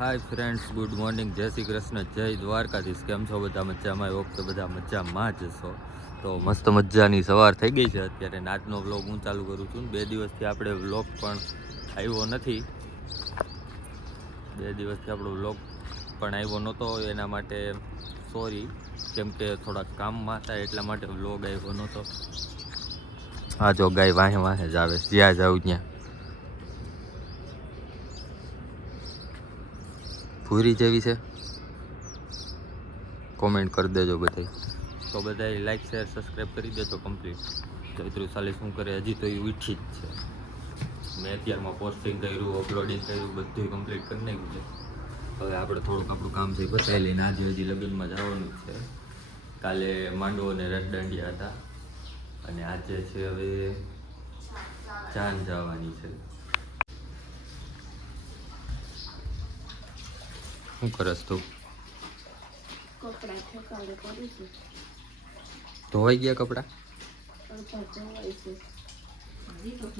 Hi friends, good morning, જય શ્રી કૃષ્ણ, જય દ્વારકાધીશ. કેમ છો બધા? મજામાં? એ વખતે બધા મજામાં જ છો. તો મસ્ત મજાની સવાર થઈ ગઈ છે. અત્યારે આજનો વ્લોગ હું ચાલુ કરું છું. 2 દિવસથી આપણે વ્લોગ પણ આવ્યો નથી. 2 દિવસથી આપણો વ્લોગ પણ આવ્યો નહોતો. એના માટે સોરી, કેમ કે થોડા કામમાં હતા એટલા માટે વ્લોગ આવ્યો નહોતો. આ જો ગાય વાહે વાહે જ આવે, જ્યાં જાઉં ત્યાં. ભૂરી જેવી છે, કોમેન્ટ કરી દેજો બધાય. તો બધાય લાઈક શેર સબસ્ક્રાઈબ કરી દેજો કમ્પ્લીટ. ચૈત્રી સાલી શું કરે? હજી તો એ ઉઠી જ છે. મેં અત્યારમાં પોસ્ટિંગ કર્યું, અપલોડિંગ કર્યું, બધું કમ્પ્લીટ કરી નાખ્યું છે. હવે આપણે થોડુંક આપણું કામ છે બતાવી લઈને આજે હજી લગ્નમાં જવાનું છે. કાલે માંડવો અને રસદાંડિયા હતા અને આજે છે હવે જાન જવાની છે. શું કરસ તું? ધોવાઈ ગયા કપડા?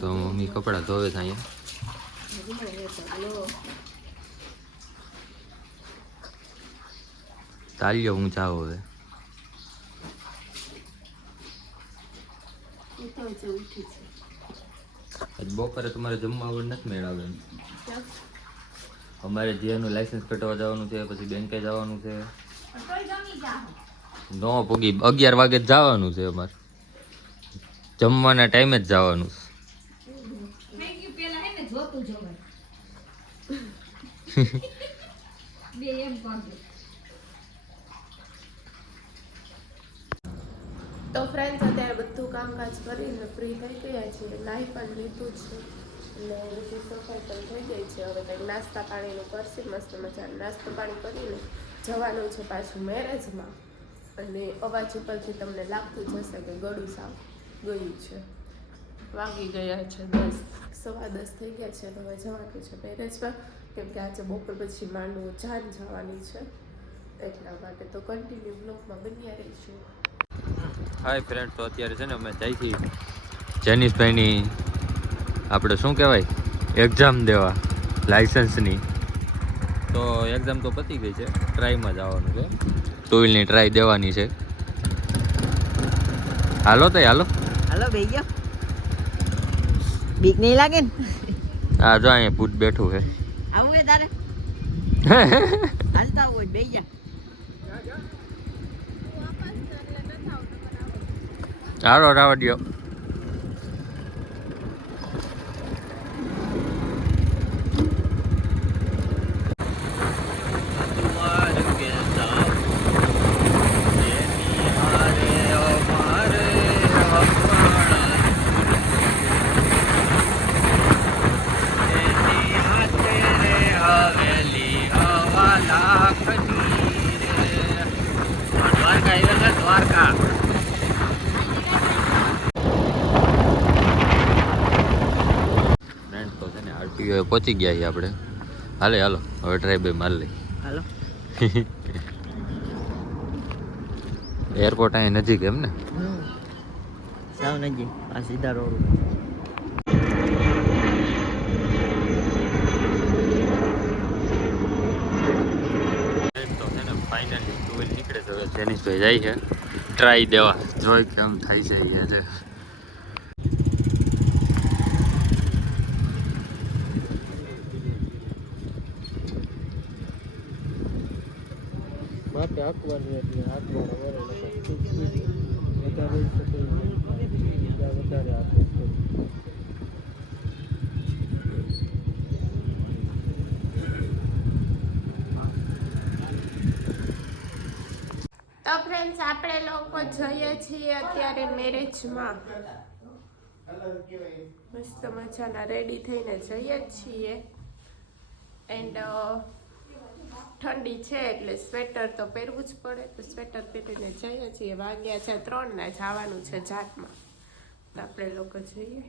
તો મમ્મી કપડા ધોવે છે અહીંયા. તાલ્યો હું જાવ હવે. બપોરે તમારે જમવા આવડ નથી મેળવે. અમારે જીયાનું લાયસન્સ કટાવવા જવાનું છે, પછી બેંકે જવાનું છે. નો પૂગી 11 વાગે જ જવાનું છે. અમારે જમવાના ટાઈમે જ જવાનું. તો ફ્રેન્ડ્સ, અત્યારે બધું કામકાજ કરીને ફ્રી થઈ ગયા છે. નાહી પણ લીધું છે અને બધી સફાઈ પણ થઈ ગઈ છે. હવે કંઈક નાસ્તા પાણીનું કરશે. મસ્ત મજાનું નાસ્તો પાણી કરીને જવાનું છે પાછું મેરેજમાં. અને અવાજ ઉપરથી તમને લાગતું જ હશે કે ગળું સાવ ગયું છે. વાગી ગયા છે 10, 10:15 થઈ ગયા છે. તો હવે જવાનું છે મેરેજમાં, કેમ કે આજે બપોર પછી માંડવો જાન જવાની છે. એટલા માટે તો કન્ટિન્યુ બ્લોગમાં બન્યા રહીશું. હાય ફ્રેન્ડ, તો અત્યારે છે ને અમે જઈશી જેનિશભાઈની આપણે શું કહેવાય એક્ઝામ દેવા લાઇસન્સની. તો એક્ઝામ તો પતી ગઈ છે, ટ્રાયમાં જવાનું છે. 2 વ્હીલની ટ્રાય દેવાની છે. હાલો તો હાલો હાલો ભૈયા, બીક નહીં લાગે ને? હા, જો અહીંયા ભૂત બેઠું છે. આવું હે તારે? હાલતા હોય ભૈયા. હાલો રાવા દ્યો. દ્વારકા આરટીઓ પહોંચી ગયા છીએ આપણે. હાલો હવે ટ્રાય બે માર લઈ. હાલો. એરપોર્ટ અહીં નજીક એમ ને? સાવ નજીક, આ સીધા રોડ. તો છે ને ફાઇનલી 2 વ્હીલ નીકળે છે. હવે જેનિશભાઈ જાય છે ટ્રાય દેવા. જોઈ કેમ થાય છે એ છે. માટે હાંકવાની એટલે હાથવાળા વરે વધારે વધારે હાથવા. તો ફ્રેન્ડ્સ, આપણે લોકો જઈએ છીએ અત્યારે મેરેજમાં. મસ્ત મજાના રેડી થઈને જઈએ છીએ. એન્ડ ઠંડી છે એટલે સ્વેટર તો પહેરવું જ પડે. તો સ્વેટર પહેરીને જઈએ છીએ. વાગ્યા છે 3 ને જવાનું છે જાટમાં. તો આપણે લોકો જઈએ.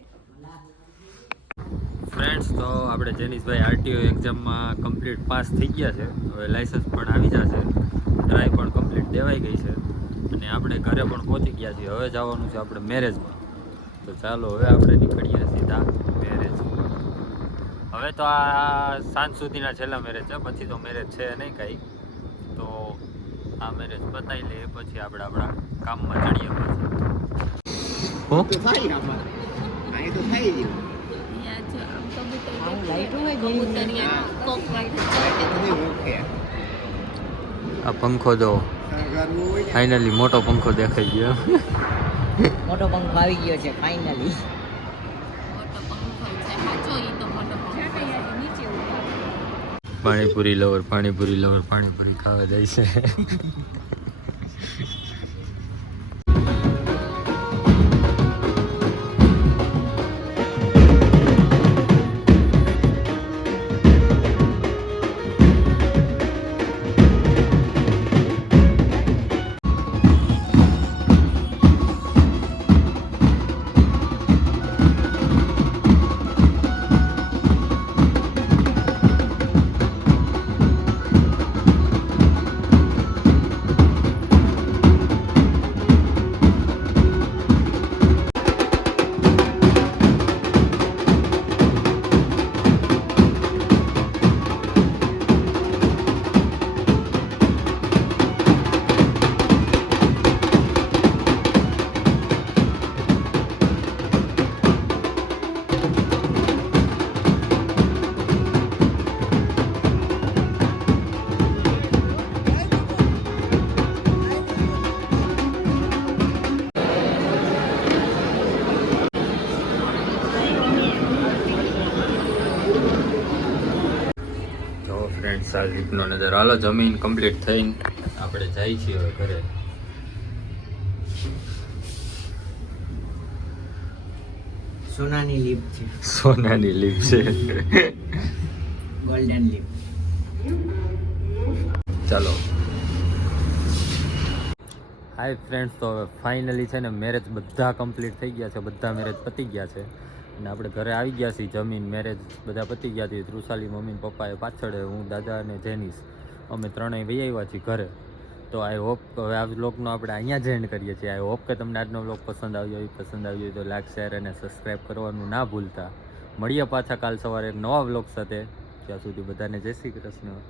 ફ્રેન્ડ્સ, તો આપણે જેનિશભાઈ આરટીઓ એક્ઝામમાં કમ્પ્લીટ પાસ થઈ ગયા છે. હવે લાઇસન્સ પણ આવી જશે. ટ્રાય પણ કમ્પ્લીટ દેવાઈ ગઈ છે અને આપણે ઘરે પણ પહોંચી ગયા છીએ. હવે જવાનું છે આપણે મેરેજમાં. તો ચાલો હવે આપણે નીકળીએ સીધા મેરેજ. હવે હવે તો આ સાંજ સુધીના છેલ્લા મેરેજ છે, પછી તો મેરેજ છે નહીં કાંઈ. તો આ મેરેજ પતાવી લઈએ પછી આપણે આપણા કામમાં ચડીએ પાછા. હું તો થાય આમાં અહીં તો થાય જ આ પંખો દો ફાઇનલી મોટો પંખો દેખાઈ ગયો. મોટો પંખો આવી ગયો છે ફાઇનલી. પાણીપુરી લવર પાણીપુરી ખાવા જાય છે. ફ્રેન્ડ્સ આ રીતનો નજર. હાલો જમીન કમ્પ્લીટ થઈને આપણે જઈએ છીએ હવે ઘરે. સોનાની લીપ છે, સોનાની લીપ છે. Golden leap. ચાલો હાય ફ્રેન્ડ્સ, તો હવે ફાઇનલી છે ને મેરેજ બધા કમ્પ્લીટ થઈ ગયા છે, બધા મેરેજ પતી ગયા છે અને આપણે ઘરે આવી ગયા છીએ. જમીન મેરેજ બધા પતી ગયા છે. તૃષાલી મમ્મી ને પપ્પાએ પાછળ, હું દાદા અને જેનિસ અમે ત્રણેય વહી આવ્યા છીએ ઘરે. તો આઈ હોપ હવે આ વ્લોગનો આપણે અહીંયા જ એન્ડ કરીએ છીએ. આઈ હોપ કે તમને આજનો વ્લોગ પસંદ આવ્યો હોય તો લાઈક શેર અને સબસ્ક્રાઈબ કરવાનું ના ભૂલતા. મળીએ પાછા કાલ સવારે એક નવા વ્લોગ સાથે. ત્યાં સુધી બધાને જય શ્રી કૃષ્ણ.